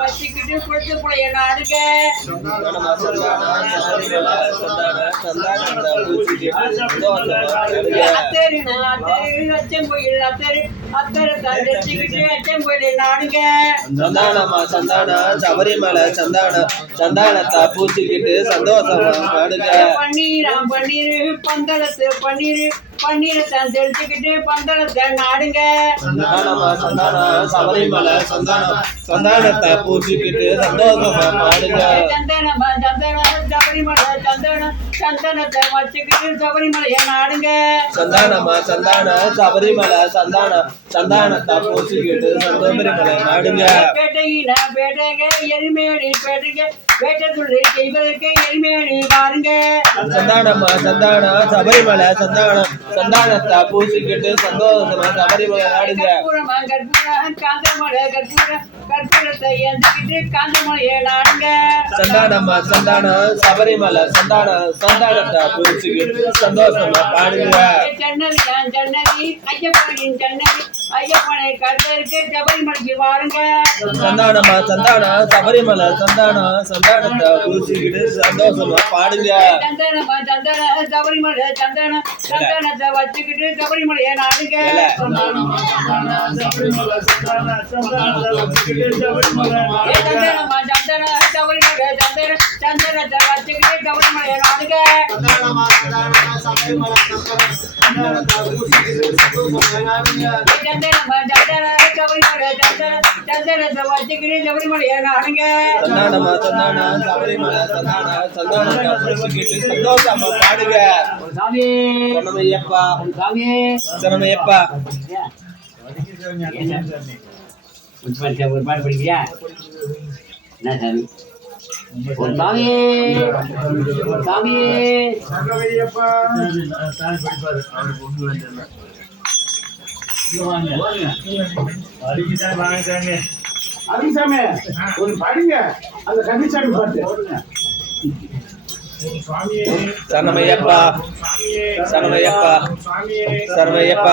வச்சுக்கிட்டு கொடுத்து போய் நாடுங்க அச்சம் கோயில் அத்தரை தச்சுக்கிட்டு அச்சம் கோயில் நாடுங்க சந்தானமா சந்தானம் சபரிமலை சந்தானத்தை பூச்சிக்கிட்டு சந்தோஷமா நாடுங்க பன்னீராம் பன்னீர் பந்தளத்து பன்னீரத்தை தெளிச்சுக்கிட்டு பந்தளத்தை நாடுங்க சந்தானமா சந்தானம் சபரிமலை சந்தானத்தை பூச்சிக்கிட்டு சந்தோஷமா நாடுங்க சந்தனமா சந்தனம் சபரிமலை சந்தனத்தை வச்சுக்கிட்டு சபரிமலையை நாடுங்க சந்தானமா சந்தானம் சபரிமலை சந்தானத்தை பூச்சிக்கிட்டு சபரிமலை நாடுங்க பேட்டைங்க எரிமேடி பேட்டை சொல்லி செய்வதற்கு எரிமேடி பாருங்க சந்தானமா சந்தானம் சபரிமலை சந்தானத்தை பூசிக்கிட்டு சந்தோஷமா சபரிமலை நாடுங்க கற்பூரத்தை ஏந்திக்கிட்டு காந்தமலையை நாடுங்க சந்தானமா சந்தானம் சபரிமலை சந்தானத்தை பூசிக்கிட்டு சந்தோஷமா பாடுங்க ஜன்னதி ஐயப்பனை கருத்தருக்கு சபரிமலைக்கு வாருங்க சந்தானமா சந்தானம் சபரிமலை சந்தானத்தை பூசிக்கிட்டு சந்தோஷமா பாடுங்க சந்தனமா சபரிமலை சந்தானத்தை வச்சுக்கிட்டு சபரிமலையை நாடுங்க சந்தனத்தை வச்சுக்கிட்டு சபரிமலையை நாடுங்க சந்தனத்தை வச்சுக்கிட்டு சபரிமலையை நாடுங்க சந்தானமா சந்தானம் சபரிமலை சந்தானத்தை பூசிக்கிட்டு சந்தோஷமா பாடுங்க சாமி சரணமையப்பா சாமி சரணமையப்பா ஒரு பாட்டு படிக்கிறியா என்ன சாமி ஒரு சாமி சாமி அபிசாமி ஒரு படிங்க அந்த கன்னிசாமி பாட்டு சரணமையப்பா சரணமையப்பா சரணமையப்பா